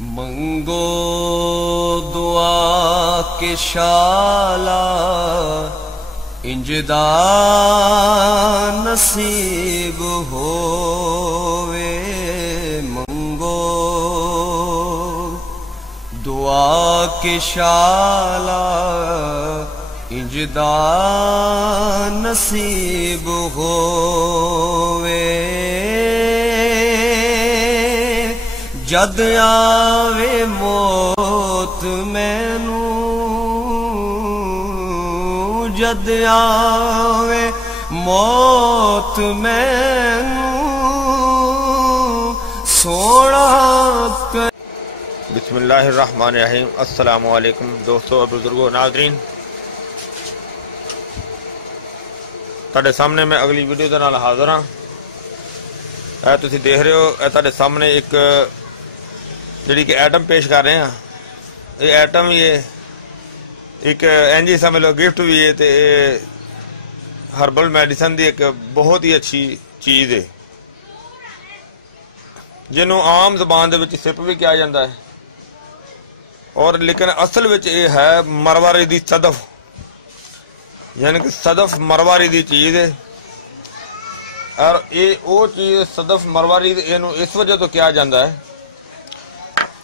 मंगो दुआ के शाला इंजदा नसीब होवे। मंगो दुआ के शाला इंजदा नसीब होवे। जद आवे मौत मैनू, जद आवे मौत मैनू सोना कर। बिस्मिल्लाहिर्रहमानिर्रहीम। अस्सलामु अलैकुम दोस्तों और बुजुर्गों नाज़रीन, तुहाडे सामने मैं अगली वीडियो दे नाल हाज़र हाँ। ਇਹ ਤੁਸੀਂ देख रहे हो, ਇਹ ਤੁਹਾਡੇ सामने एक जी कि आइटम पेश कर रहे हैं। ये आइटम ये एक इंज ही समझ लो गिफ्ट भी है, तो हर्बल मेडिसन की एक बहुत ही अच्छी चीज़ है जिन्हों आम जबान दे विच सिप भी कहा जाता है, और लेकिन असल विच ये है मरवारी की सदफ, यानी कि सदफ मरवारी की चीज़ है। और ये वो चीज़ सदफ मरवारी इनू इस वजह तो कहा जाता है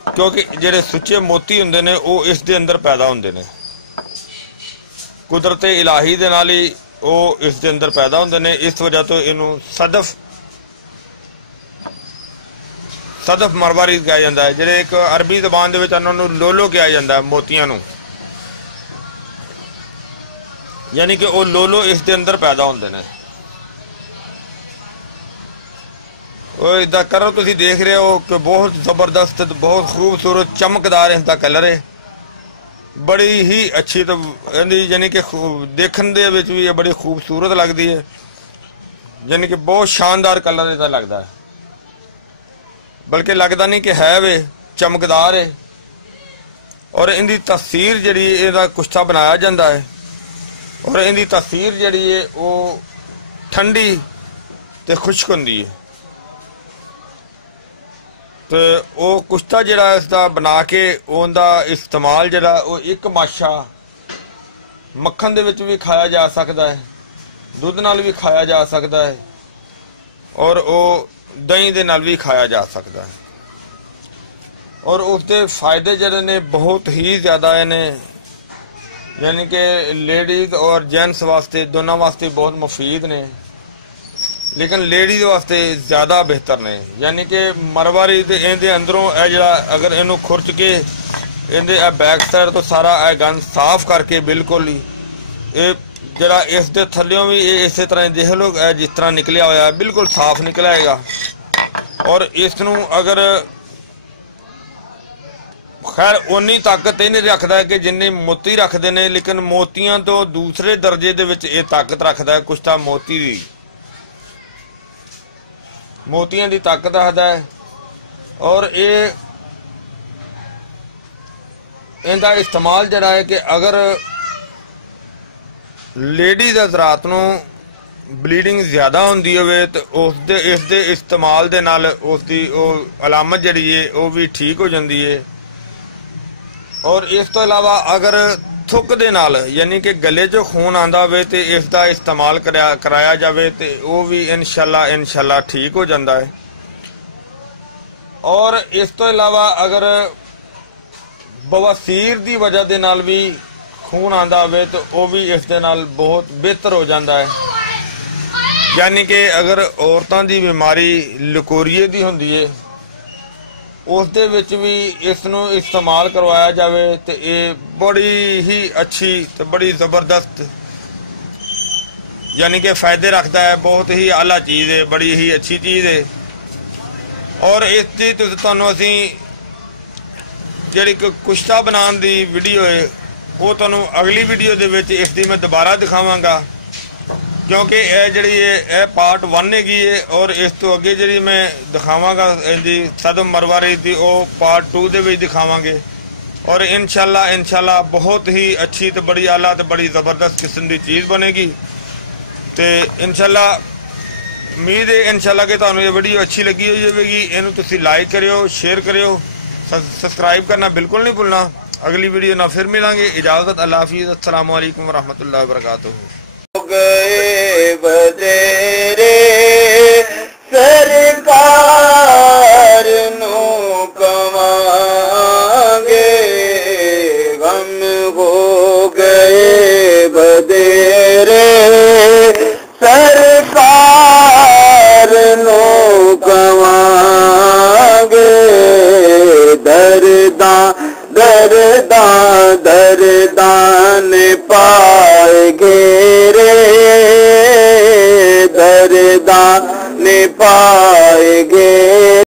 क्योंकि जेडे सुच्चे मोती हुंदे ने वो इस दे अंदर पैदा हुंदे ने, कुदरत इलाही दे नाल ही वो इस दे अंदर पैदा हुंदे ने। इस वजह तो इनू सदफ मरवारी कहा जाता है। जेडे एक अरबी जबान दे विच उन्होंने लोलो कहा जाता है मोतियां नू, यानी कि वो लोलो इस दे अंदर पैदा हुंदे ने। वो इदा कलर तुम देख रहे हो कि बहुत जबरदस्त, बहुत खूबसूरत चमकदार इसका कलर है, बड़ी ही अच्छी। तो यानी कि देखने दे विच भी बड़ी खूबसूरत लगती है, यानी कि बहुत शानदार कलर इसका लगता है, बल्कि लगता नहीं कि है वे चमकदार है। और इनकी तस्वीर जी इसका कुश्ता बनाया जाता है, और इनकी तस्वीर जी है वो ठंडी तो खुश्क होंगी है। तो वो कुश्ता जरा इसका बना के उनका इस्तेमाल जरा वो एक माशा मक्खन दे विच भी खाया जा सकता है, दुध नाल भी खाया जा सकता है, और वो दही दे नाल भी खाया जा सकता है। और उसके फायदे जड़े ने बहुत ही ज़्यादा ने, यानी कि लेडीज़ और जेंट्स वास्ते दोनों वास्ते बहुत मुफीद ने, लेकिन लेडीज़ वास्ते ज़्यादा बेहतर ने। यानी कि मरवारी इनके अंदरों जरा अगर इनू खुरच के इनके बैक साइड तो सारा गंद साफ करके बिल्कुल ही ये जरा इस दे थल्यों भी इस तरह देख लो जिस तरह निकलिया होया बिल्कुल साफ निकलेगा। और इसनू अगर खैर उन्नी ताकत ही नहीं रखता है कि जिन्नी मोती रखते हैं, लेकिन मोतियां तो दूसरे दर्जे दे विच ये ताकत रखता है कुश्ता मोती दी, मोतियां की ताकत रखता है। और ये इनका इस्तेमाल जरा है कि अगर लेडीज़ हज़रात नूं ब्लीडिंग ज़्यादा होंदी होवे तो उसदे इसदे इस्तेमाल दे नाल उसदी वो अलामत जिहड़ी है वो भी ठीक हो जाती है। और इस तो इलावा अगर थुक दे नाल यानी कि गले चो खून आंदा होवे ते इसका इस्तेमाल कराया जाए तो वो भी इंशाल्लाह ठीक हो जाता है। और इस तो इलावा अगर बवासीर की वजह के नाल भी खून आंदा होवे तो वो भी इस दे नाल बहुत बेहतर हो जाता है। यानी कि अगर औरतों की बीमारी लकोरीए की होंदी है उस दे विच भी इसनू इस्तेमाल करवाया जाए तो ये बड़ी ही अच्छी तो बड़ी ज़बरदस्त यानी कि फ़ायदे रखता है, बहुत ही आला चीज़ है, बड़ी ही अच्छी चीज़ है। और इसकी तुहानूं असीं जिहड़ी कुश्ता बनाने की वीडियो है वो तुहानूं अगली वीडियो दे विच इसदी मैं दोबारा दिखावांगा, क्योंकि यह जी पार्ट 1 हैगी है। और इस तो अगे जी मैं दिखावांगा इनकी सदफ मरवारी की वो पार्ट 2 दे विच दिखावांगे। और इंशाल्लाह बहुत ही अच्छी तो बड़ी आला तो बड़ी ज़बरदस्त किस्म की चीज़ बनेगी। तो इंशाल्लाह उम्मीद है इंशाल्लाह कि तुहानूं ये वीडियो अच्छी लगी होगी। इनू तुसीं लाइक करियो, शेयर करियो, सब्सक्राइब करना बिल्कुल नहीं भूलना। अगली वीडियो ना फिर मिलेंगे। इजाजत, अल्लाह हाफिज़, अस्सलाम वालेकुम रहमतुल्लाहि व बरकातुहू। गए बतेरे सरकार नो कमांगे, गम हो गए बतेरे सरकार नो कमांगे। दर्दा दर्दा दर्दान पाए घेरे, दर्दान पाए घेरे।